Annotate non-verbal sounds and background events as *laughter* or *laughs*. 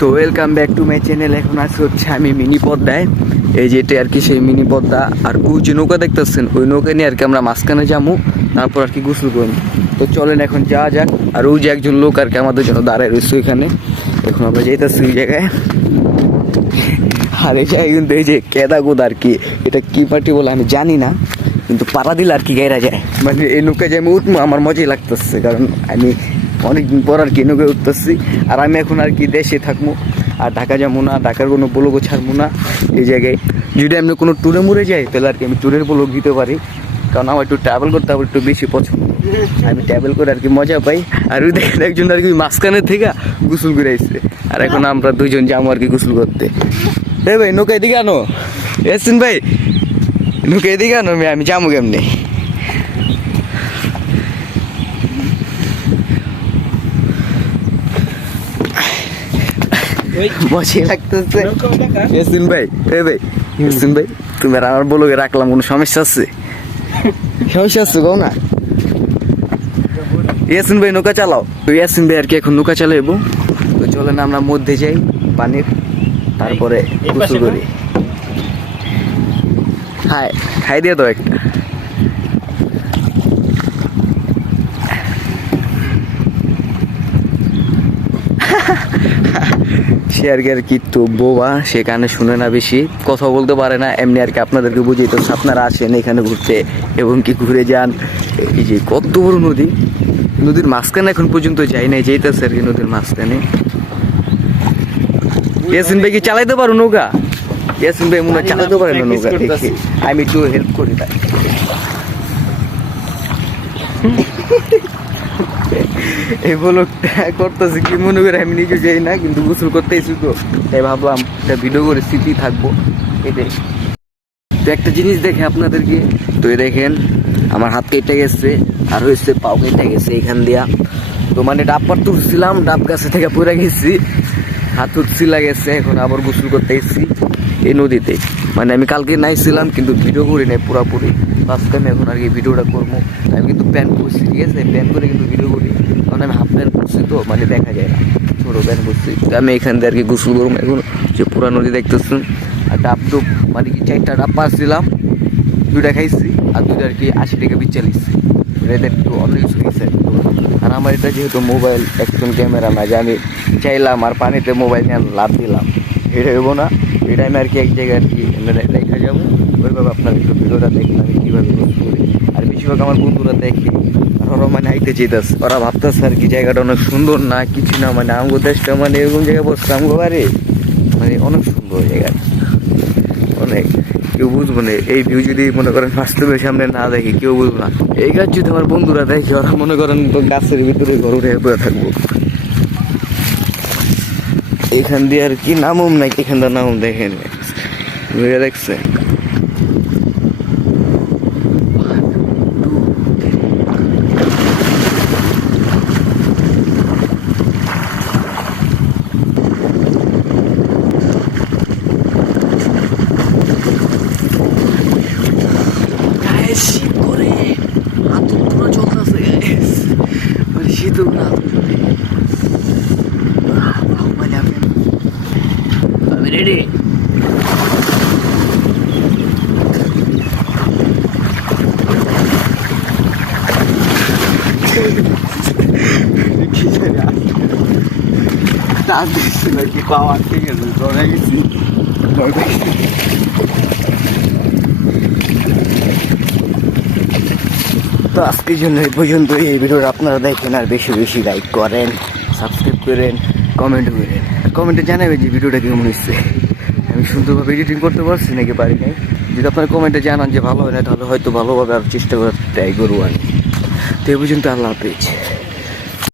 তো welcome back to my channel এখন আছে হচ্ছে আমি মিনি পদ্মায়। এই যে এটা আর কি সেই মিনি পদ্মা। আর ওই যে নৌকা দেখতেছেন, ওই নৌকা নিয়ে আর কি আমরা মাঝখানে যাব তারপর আর কি গোসল করব। তো চলেন এখন যাওয়া যাক। আর ওই যে একজন লোক আর কি আমাদের জন্য দাঁড়ায় রয়েছে ওইখানে। এখন আমরা যাইতেছি ওই জায়গায়। আর এই জায়গায় কিন্তু এই যে কেদা গোদা আর কি, এটা কি পার্টি বলে আমি জানি না, কিন্তু পাড়া দিলে আর কি গাইরা যায়। মানে এই নৌকায় যে আমি উঠবো আমার মজাই লাগতেছে, কারণ আমি অনেকদিন পর আর কি নৌকায় উঠতেছি। আর আমি এখন আর কি দেশে থাকব। আর ঢাকা যাব না, ঢাকার কোনো ব্লগও ছাড়বো না। এই জায়গায় যদি আমি কোনো ট্যুরে মরে যাই, তাহলে আর কি আমি ট্যুরের ব্লগ দিতে পারি। কারণ আমার একটু ট্রাভেল করতে আমার একটু বেশি পছন্দ। আমি ট্রাভেল করে আর কি মজা পাই। আর ওই দেখেন একজন আর কি মাঝখানের থেকে গোসল করে আসছে। আর এখন আমরা দুজন যাব আর কি গোসল করতে। এ ভাই নৌকা এদিকে আনো। এসছেন ভাই নৌকা এদিকে আনো। আমি যাব কেমনি? *laughs* লাগতেছে। এসিন ভাই এ ভাই তুমি আর আমার বলকে রাখলাম কোনো সমস্যা আছে? সমস্যা আছে কও না? ইয়াসিন ভাই নৌকা চালাও। তো ইয়াসিন ভাই আর কি এখন নৌকা চালাইবো? তো চলেন আমরা মধ্যে যাই পানির তারপরে গোসল করি। হাই খাই দিয়ে দাও একটা। সে আর কি আর কি তো বোবা সে কানে শুনে না বেশি কথা বলতে পারে না এমনি আর কি আপনাদেরকে বুঝিয়ে তো আপনারা আসেন এখানে ঘুরতে এবং কি ঘুরে যান। এই যে কত বড় নদী। নদীর মাঝখানে এখন পর্যন্ত যাই নাই যেতেছে আর কি নদীর মাঝখানে। ইয়াসিন ভাই কি চালাইতে পারো নৌকা? ইয়াসিন ভাই মনে জানি পারে না নৌকা দেখি। আমি একটু হেল্প করি তাই *laughs* এই ব্লগটা করতেছি কি মনে করে আমি নিজে যাই না, কিন্তু গোসল করতে এসেছি তো। তাই ভাবলাম একটা ভিডিও করে স্মৃতি থাকব। এটাই তো একটা জিনিস দেখে আপনাদেরকে, তো এই দেখেন, আমার হাত কেটে গেছে, আর হয়েছে পাও কেটে গেছে এখান দিয়া। তো মানে ডাব পার তুলছিলাম, ডাব গাছে থেকে পড়ে গেছি। হাত উঠছিলা গেছে, এখন আবার গোসল করতে এসেছি এই নদীতে। মানে আমি কালকে নাইছিলাম, কিন্তু ভিডিও করি নাই পুরাপুরি। ফার্স্ট টাইম এখন আর কি ভিডিওটা করব। আমি কিন্তু প্যান্ট করছি, ঠিক আছে? প্যান্ট করে কিন্তু ভিডিও করি। কারণ আমি হাফ প্যান্ট করছি তো মানে দেখা যায় না। ছোটো প্যান্ট করছি। তো আমি এখান দিয়ে আর কি গোসল করব। এখন যে পুরা নদী দেখতেছেন, আর ডাব টুপ মানে কি চারটা ডাব পাচ্ছিলাম দুইটা খাইছি, আর দুইটা আর কি আশি টাকা বিচ্ছা লিখছি এটা একটু অন্য কিছু লিখছে আর আমার এটা যেহেতু মোবাইল একজন ক্যামেরা না, যে আমি চাইলাম আর পানিতে মোবাইল নিয়ে লাভ দিলাম। এটা দেবো না। এটা আমি আর কি এক জায়গায় আর কি লেখা যাব। ওইভাবে আপনার একটু ভিডিওটা দেখলাম আমি কীভাবে আর বেশিরভাগ আমার বন্ধুরা দেখে। আর ওরা মানে আইতে চেয়েছে ওরা ভাবতেছে আর কি, জায়গাটা অনেক সুন্দর না, কিছু না মানে আমগো দেশটা মানে এরকম জায়গায় বসছে, আমগো বাড়ি। মানে অনেক সুন্দর জায়গা অনেক। কেউ বুঝব না। এই ভিউ যদি মনে করেন বাস্তবের সামনে না দেখে, কেউ বুঝব না। এই গাছ যদি আমার বন্ধুরা দেখে, ওরা মনে করেন গাছের ভিতরে ঘর উঠে পড়ে থাকব। এখান দিয়ে আর কি নামুম নাকি এখান দিয়ে নামুম দেখেন ঘুরে দেখছে? করে হাত পুরো চলতেছে guys মানে শীত না মানে আমি পাইছি তো আজকের জন্য এই পর্যন্ত এই ভিডিওটা আপনারা দেখেন আর বেশি বেশি লাইক করেন সাবস্ক্রাইব করেন। কমেন্ট করে কমেন্টে জানাবে যে ভিডিওটা কেমন হচ্ছে আমি সুন্দরভাবে এডিটিং করতে পারছি নাকি পারি নাই। যদি আপনারা কমেন্টে জানান যে ভালো হয় না, তাহলে হয়তো ভালোভাবে আর চেষ্টা করার ট্রাই করব আর তো এই পর্যন্ত আল্লাহ হাফিজ।